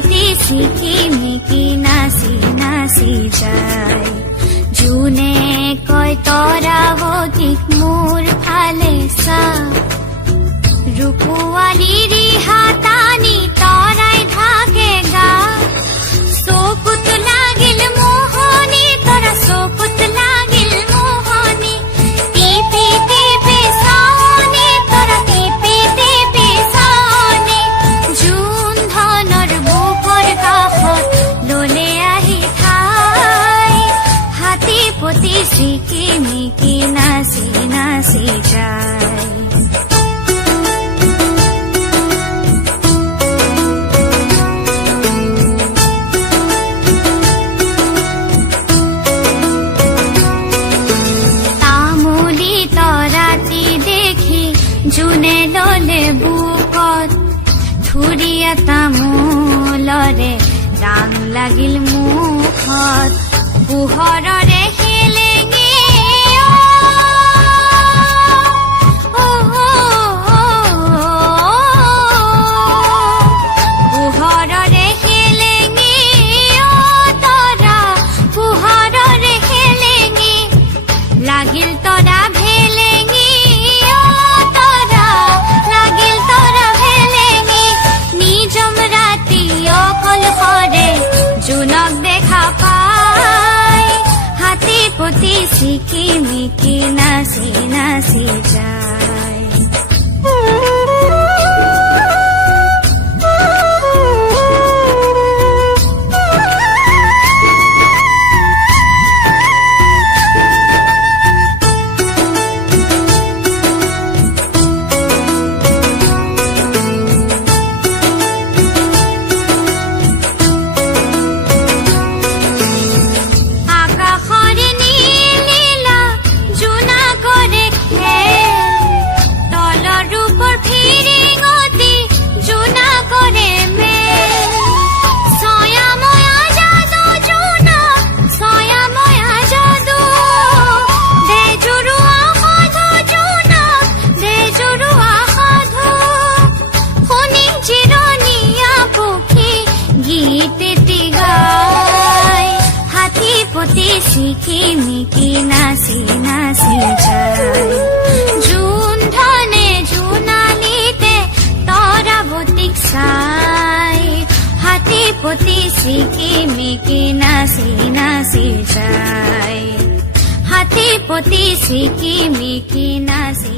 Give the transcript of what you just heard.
পতি ছিকিমিকি নাচি নাচি যায় জোনে কয় তৰাৱতীক মোৰ ফালে চা ৰূপৱালী ৰিহা টানি তৰাই থাকে গা চকুত লাগিল মোহনী তৰা চকুত লাগিল মোহনী টিপি টিপি চাওনি তৰা টিপি টিপি চাওনি জোন ধনৰ বুকৰ কাষত ললে আহি ঠাই হাতী পতি ছিকিমিকি নাচি নাচি যায় জোনে ললে বুকত থুৰীয়া তামোলৰে ৰাং লাগিল মুখত পোহৰৰে হেলেঙি পোহৰৰে হেলেঙি তৰা পোহৰৰে হেলেঙি লাগিল তৰা ভেলেঙি জোনক দেখা পাই হাতী পতি ছিকিমিকি নাচি নাচি যায় ছিকিমিকি নাচি নাচি যায় জোন ধনে জোনালীতে তৰাৱতীক চাই হাতী পতি ছিকিমিকি নাচি নাচি যায় হাতী পতি ছিকিমিকি নাচি